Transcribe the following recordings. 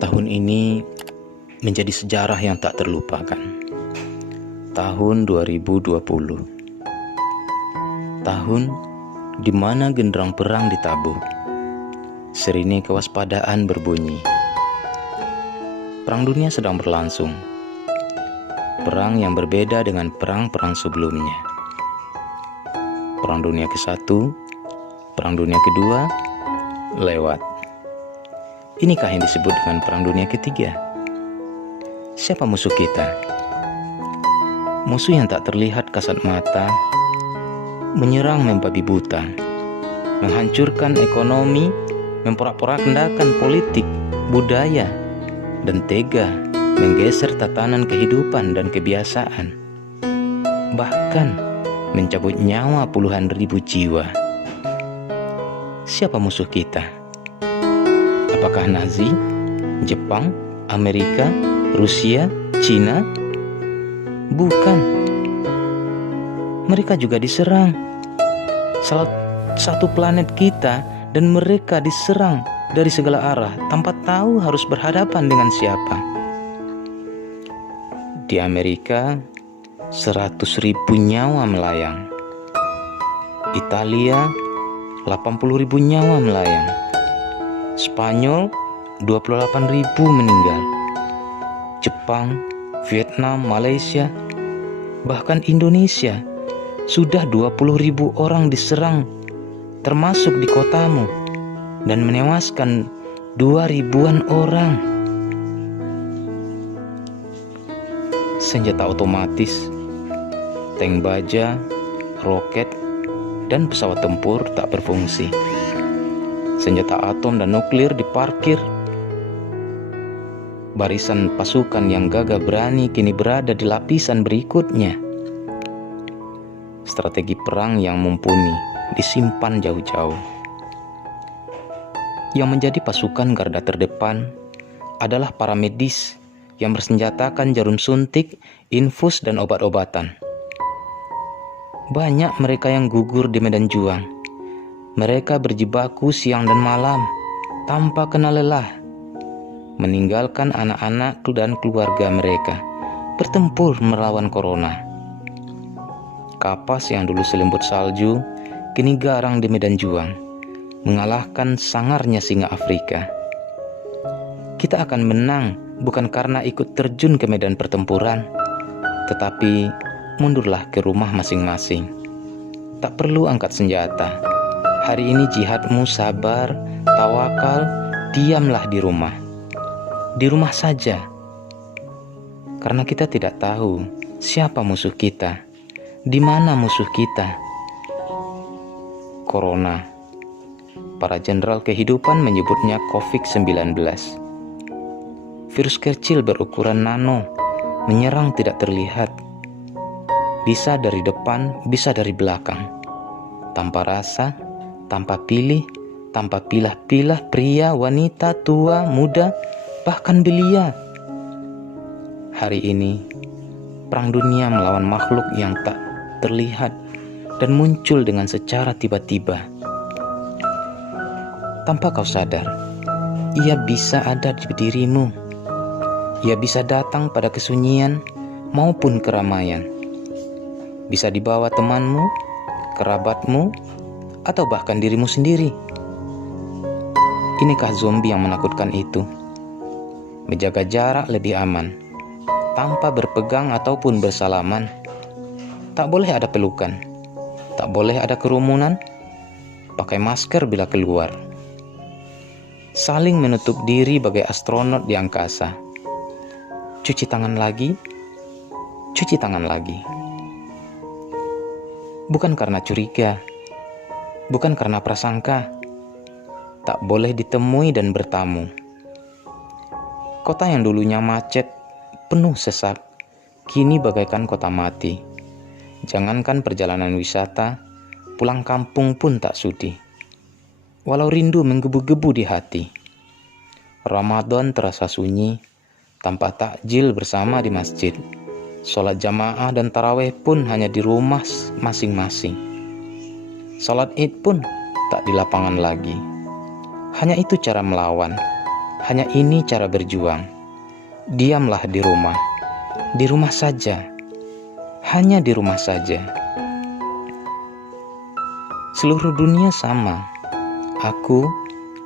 Tahun ini menjadi sejarah yang tak terlupakan. Tahun 2020. Tahun di mana genderang perang ditabuh. Sirine kewaspadaan berbunyi. Perang dunia sedang berlangsung. Perang yang berbeda dengan perang-perang sebelumnya. Perang dunia ke-1, Perang dunia kedua lewat. Inikah yang disebut dengan Perang Dunia Ketiga? Siapa musuh kita? Musuh yang tak terlihat kasat mata, menyerang membabi buta, menghancurkan ekonomi, memporak-porandakan politik, budaya, dan tega menggeser tatanan kehidupan dan kebiasaan. Bahkan mencabut nyawa puluhan ribu jiwa. Siapa musuh kita? Apakah Nazi, Jepang, Amerika, Rusia, Cina? Bukan. Mereka juga diserang. Salah satu planet kita dan mereka diserang dari segala arah tanpa tahu harus berhadapan dengan siapa. Di Amerika, 100.000 nyawa melayang. Italia, 80.000 nyawa melayang. Spanyol, 28.000 meninggal. Jepang, Vietnam, Malaysia, bahkan Indonesia sudah 20.000 orang diserang, termasuk di kotamu, dan menewaskan 2.000-an orang. Senjata otomatis, tank baja, roket, dan pesawat tempur tak berfungsi. Senjata atom dan nuklir diparkir. Barisan pasukan yang gagah berani kini berada di lapisan berikutnya. Strategi perang yang mumpuni disimpan jauh-jauh. Yang menjadi pasukan garda terdepan adalah para medis yang bersenjatakan jarum suntik, infus, dan obat-obatan. Banyak mereka yang gugur di medan juang. Mereka berjibaku siang dan malam tanpa kenal lelah, meninggalkan anak-anak dan keluarga mereka bertempur melawan corona. Kapas yang dulu selembut salju kini garang di medan juang, mengalahkan sangarnya singa Afrika. Kita akan menang bukan karena ikut terjun ke medan pertempuran, tetapi mundurlah ke rumah masing-masing. Tak perlu angkat senjata. Hari ini jihadmu sabar, tawakal, diamlah di rumah. Di rumah saja. Karena kita tidak tahu siapa musuh kita, di mana musuh kita. Corona. Para jenderal kehidupan menyebutnya COVID-19. Virus kecil berukuran nano, menyerang tidak terlihat. Bisa dari depan, bisa dari belakang. Tanpa rasa, tanpa pilih, tanpa pilah-pilah, pria, wanita, tua, muda, bahkan belia. Hari ini, perang dunia melawan makhluk yang tak terlihat dan muncul dengan secara tiba-tiba. Tanpa kau sadar, ia bisa ada di dirimu. Ia bisa datang pada kesunyian maupun keramaian. Bisa dibawa temanmu, kerabatmu, atau bahkan dirimu sendiri. Inikah zombie yang menakutkan itu? Menjaga jarak lebih aman, tanpa berpegang ataupun bersalaman. Tak boleh ada pelukan, tak boleh ada kerumunan. Pakai masker bila keluar. Saling menutup diri bagai astronot di angkasa. Cuci tangan lagi, cuci tangan lagi. Bukan karena curiga, bukan karena prasangka. Tak boleh ditemui dan bertamu. Kota yang dulunya macet, penuh sesak, kini bagaikan kota mati. Jangankan perjalanan wisata, pulang kampung pun tak sudi. Walau rindu menggebu-gebu di hati. Ramadan terasa sunyi, tanpa takjil bersama di masjid. Sholat jamaah dan taraweh pun hanya di rumah masing-masing. Sholat id pun tak di lapangan lagi. Hanya itu cara melawan. Hanya ini cara berjuang. Diamlah di rumah saja, hanya di rumah saja. Seluruh dunia sama, aku,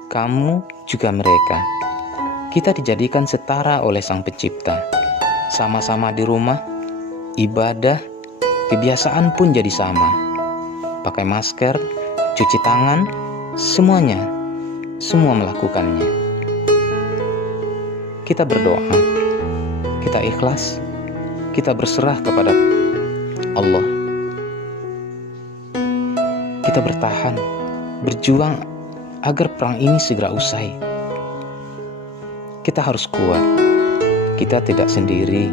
kamu, juga mereka. Kita dijadikan setara oleh Sang Pencipta. Sama-sama di rumah, ibadah, kebiasaan pun jadi sama. Pakai masker, cuci tangan, semuanya, semua melakukannya. Kita berdoa, kita ikhlas, kita berserah kepada Allah. Kita bertahan, berjuang agar perang ini segera usai. Kita harus kuat, kita tidak sendiri,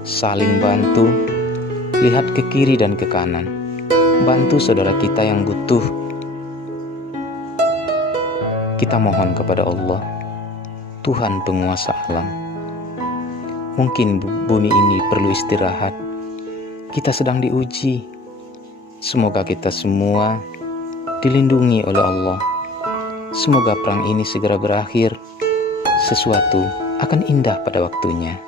saling bantu, lihat ke kiri dan ke kanan, bantu saudara kita yang butuh. Kita mohon kepada Allah, Tuhan penguasa alam. Mungkin bumi ini perlu istirahat. Kita sedang diuji. Semoga kita semua dilindungi oleh Allah. Semoga perang ini segera berakhir. Sesuatu akan indah pada waktunya.